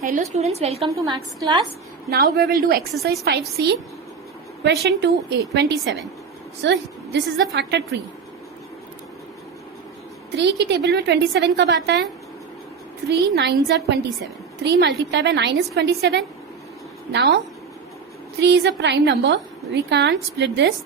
Hello students, welcome to Max class. Now we will do exercise 5C, question 2A, 27. So this is the factor tree. 3 की table में 27 कब आता है? 3 9s are 27. 3 multiplied by 9 is 27. Now 3 is a prime number. We can't split this.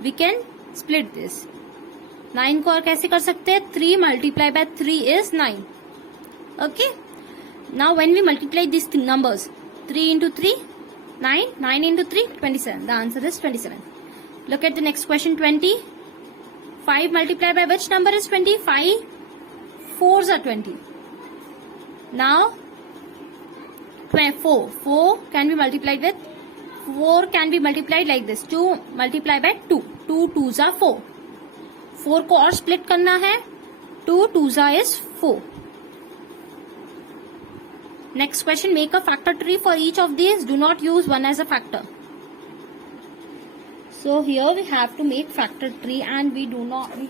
We can split this. 9 को और कैसे कर सकते हैं? 3 multiplied by 3 is 9. Okay. Now when we multiply these numbers, 3 into 3, 9, 9 into 3, 27. The answer is 27. Look at the next question, 20. 5 multiplied by which number is 20? 5 4s are 20. Now 4. 4 can be multiplied with, 4 can be multiplied like this. 2 multiplied by 2. 2 2s are 4. 4 को और split करना है. 2 2s are is 4. Next question, make a factor tree for each of these. Do not use one as a factor. So here we have to make factor tree and we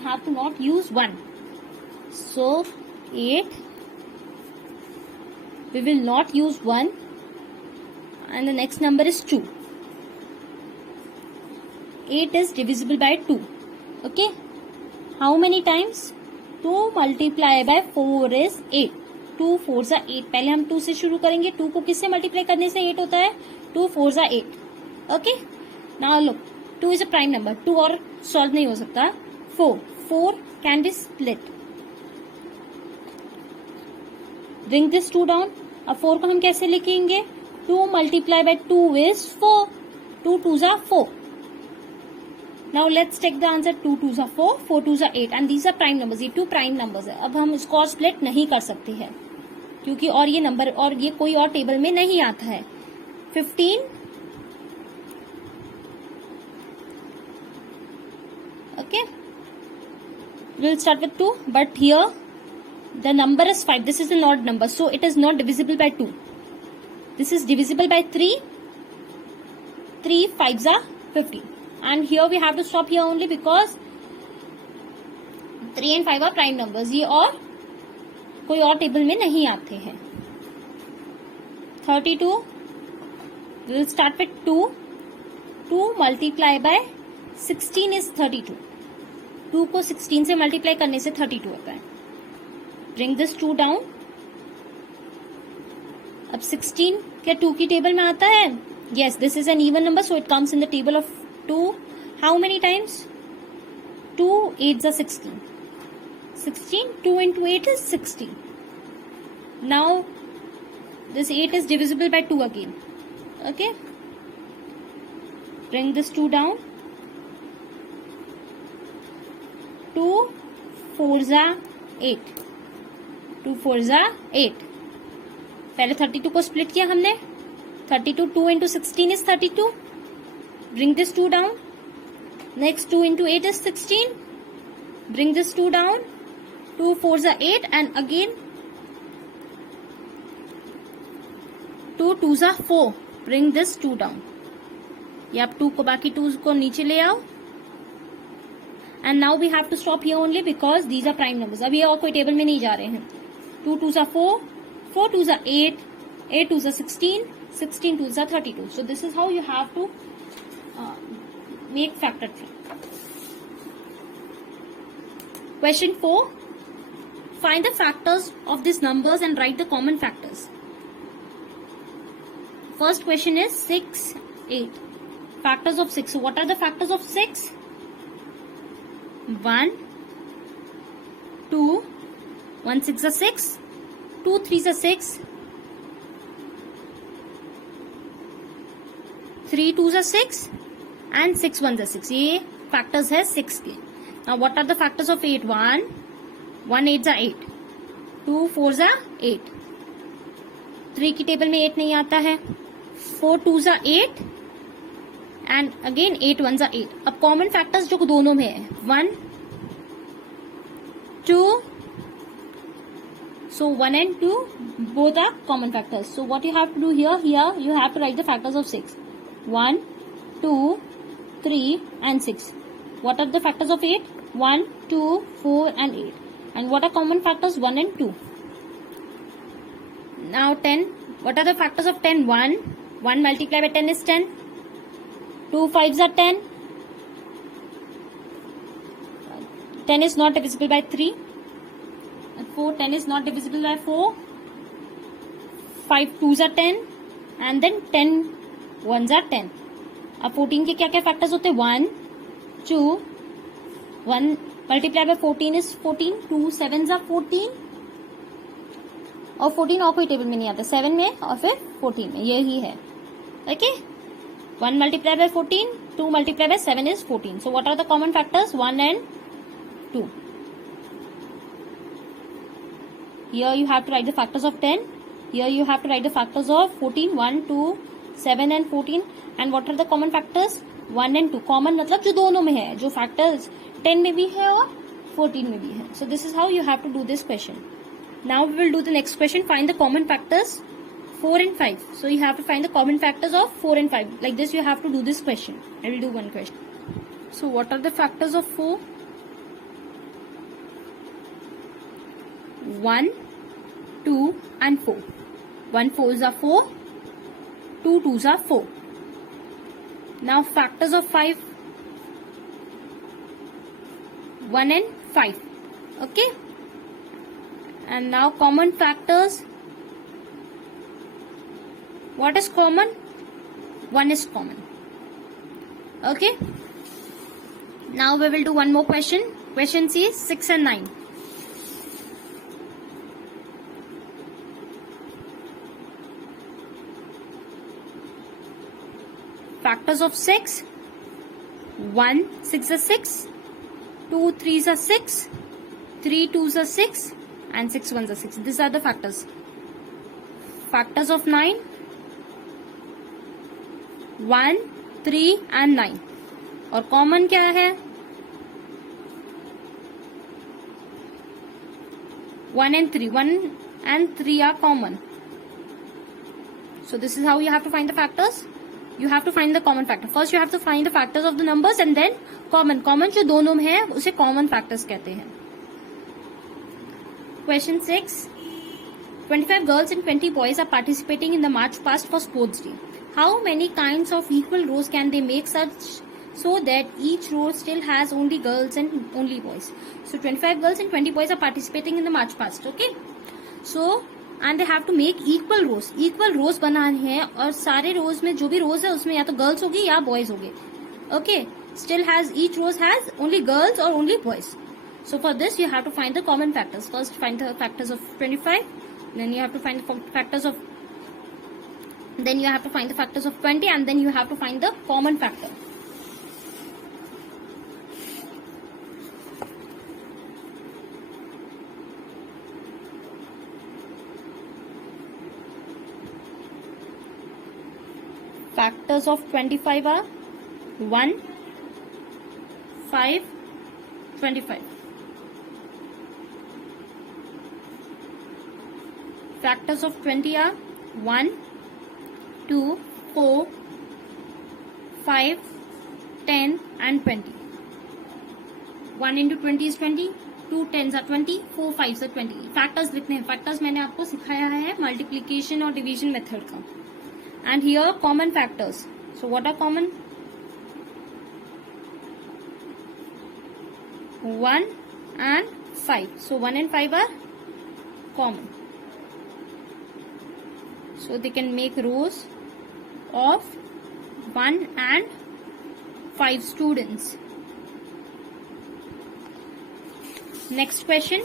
have to not use 1. So 8, we will not use 1 and the next number is 2. 8 is divisible by 2. Okay. How many times? 2 multiplied by 4 is 8. 2 4s are 8. पहले हम 2 से शुरू करेंगे. 2 को किससे multiply करने से 8 होता है? 2 4s are 8. Okay. Now look, 2 is a prime number. 2 और सॉल्व नहीं हो सकता. 4 can be split. Bring this 2 down. अब 4 को हम कैसे लिखेंगे? 2 multiplied by 2 is 4. 2 2s are 4. Now let's take the answer. 2 2s are 4, 4 2s are 8 and these are prime numbers. ये 2 prime numbers है. अब हम इसको और स्प्लिट नहीं कर सकते हैं क्योंकि और ये नंबर और ये कोई और टेबल में नहीं आता है. 15. Okay. We'll start with 2, but here the number is 5. This is an odd number, so it is not divisible by 2. This is divisible by 3. 3 5s are 15. And here we have to stop here only because 3 and 5 are prime numbers. ये और कोई और table में नहीं आते हैं. 32. We will start with 2. 2 multiplied by 16 is 32. 2 को 16 से मल्टीप्लाई करने से 32 होता है. Bring this 2 down. अब 16 क्या 2 की टेबल में आता है? Yes, this is an even number, so it comes in the table of 2. How many times? 2 8s are 16. 16. 2 into 8 is 16. Now this 8 is divisible by 2 again. Okay. Bring this 2 down. 2 4s are 8. 2 4s are 8. पहले 32 को split किया हमने. 32 2 into 16 is 32. Bring this 2 down. Next 2 into 8 is 16. Bring this 2 down. 2 4s are 8 and again 2 2s are 4. Bring this 2 down. ये आप 2 को बाकी 2 को नीचे ले आओ. And now we have to stop here only because these are prime numbers. अब ये और कोई टेबल में नहीं जा रहे हैं. 2 2s are 4. 4 2s are 8. 8 2s are 16. 16 2s are 32. So this is how you have to make factor tree. Question 4. Find the factors of these numbers and write the common factors. First question is 6, 8. Factors of 6. So what are the factors of 6? 1, 2, 1 6 are 6, 2 3s are 6, 3 2s are 6 and 6 1s are 6. ये factors है 6 के. Now what are the factors of 8? 1 8s are 8, 2 4s are 8. 3 की table में 8 नहीं आता है. 4 2s are 8 and again 8 1s are 8. अब common factors जो दोनों में है 1 2. So 1 and 2 both are common factors. So what you have to do here you have to write the factors of 6. 1 2 3 and 6. What are the factors of 8? 1 2 4 and 8. And what are common factors? 1 and 2. Now 10. What are the factors of 10? 1. 1 multiplied by 10 is 10. 2 5s are 10. 10 is not divisible by 3. And 4, 10 is not divisible by 4. 5 2s are 10. And then 10 1s are 10. अब 14 के क्या क्या factors होते हैं? 1 2 1 multiply by 14 is 14. 2 7s are 14. और 14 और कोई table में नहीं आता, 7 में और फिर 14 में, यही है. Okay, 1 multiply by 14, 2 multiply by 7 is 14. So what are the common factors? 1 and 2. Here you have to write the factors of 10. Here you have to write the factors of 14. 1 2 7 and 14. And what are the common factors? 1 and 2. Common मतलब जो दोनों में है, जो factors 10 में भी है और 14 में भी है. So this is how you have to do this question. Now we will do the next question. Find the common factors 4 and 5. So you have to find the common factors of 4 and 5. Like this you have to do this question. I will do one question. So what are the factors of 4? 1, 2 and 4. 1 4s are 4. 2 2s are 4. Now factors of 5. 1 and 5. Okay. And now common factors. What is common? 1 is common. Okay. Now we will do one more question. Question C is 6 and 9. Factors of 6. 1 6 are 6. 2 3s are 6. 3 2s are 6. And 6 1s are 6. These are the factors. Factors of 9. 1 3 and 9. और common क्या है? 1 and 3. 1 and 3 are common. So this is how you have to find the factors. You have to find the common factor. First you have to find the factors of the numbers and then common. Common जो दोनों में है उसे common factors कहते हैं. Question 6. 25 girls and 20 boys are participating in the march past for sports day. How many kinds of equal rows can they make such so that each row still has only girls and only boys? So 25 girls and 20 boys are participating in the march past. Okay. So and they have to make equal rows. Equal rows बनाने हैं और सारे rows में जो भी rows है उसमें या तो girls होगी या boys होंगे. Okay. Still has each rows has only girls or only boys. So for this you have to find the common factors. First find the factors of 25. Then you have to find the factors of. Then you have to find the factors of 20, and then you have to find the common factor. Factors of 25 are 1, 5, 25. Factors of 20 are 1, 2, 4, 5, 10 and 20. 1 into 20 is 20, 2 10s are 20, 4 5s are 20. Factors लिखने हैं. Factors मैंने आपको सिखाया है multiplication और division method का. And here common factors. So what are common? 1 and 5. So 1 and 5 are common. So they can make rows of 1 and 5 students. Next question.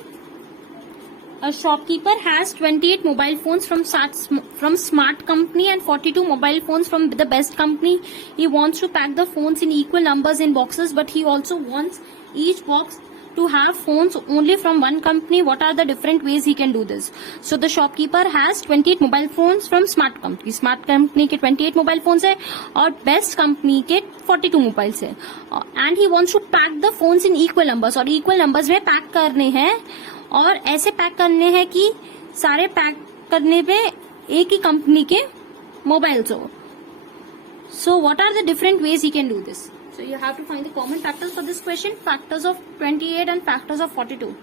A shopkeeper has 28 mobile phones from Smart Company and 42 mobile phones from the Best Company. He wants to pack the phones in equal numbers in boxes, but he also wants each box to have phones only from one company. What are the different ways he can do this? So the shopkeeper has 28 mobile phones from Smart Company. Smart Company के 28 mobile phones है और Best Company के 42 mobiles है. And he wants to pack the phones in equal numbers. और equal numbers में pack करने हैं और ऐसे पैक करने हैं कि सारे पैक करने पे एक ही कंपनी के मोबाइल्स हो. So what are the different ways he can do this? So you have to find the common factors for this question. Factors of 28 and factors of 42.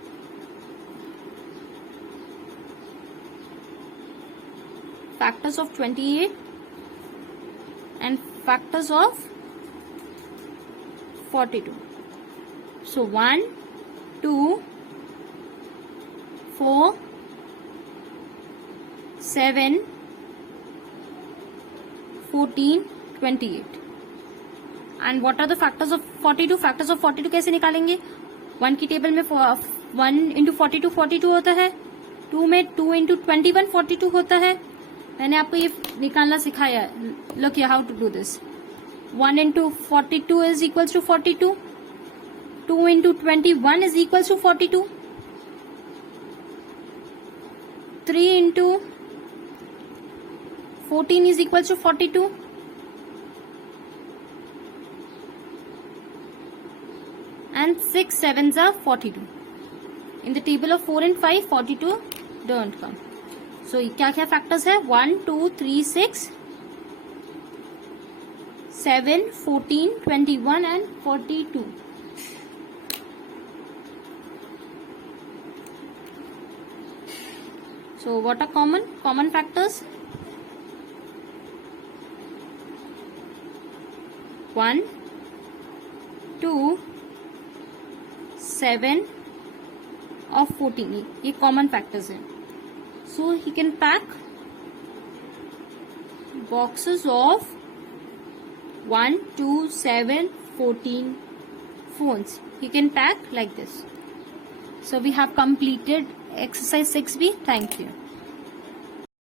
factors of 28 and factors of 42. So 1, 2, 4, 7, 14, 28. And what are the factors of 42? Factors of 42 कैसे निकालेंगे? 1 की table में 1 into 42 42 होता है, 2 में 2 into 21 42 होता है. मैंने आपको ये निकालना सिखाया है. Look how to do this. 1 into 42 is equals to 42. 2 into 21 is equals to 42. 3 into 14 is equals to 42. And 6 sevens are 42. In the table of 4 and 5, 42 don't come. So क्या क्या factors है? 1, 2, 3, 6, 7, 14, 21 and 42. So what are common factors? 1, 2, 7 और 14 ये common factors हैं. So he can pack boxes of 1, 2, 7, 14 phones. He can pack like this. So we have completed exercise 6B. Thank you.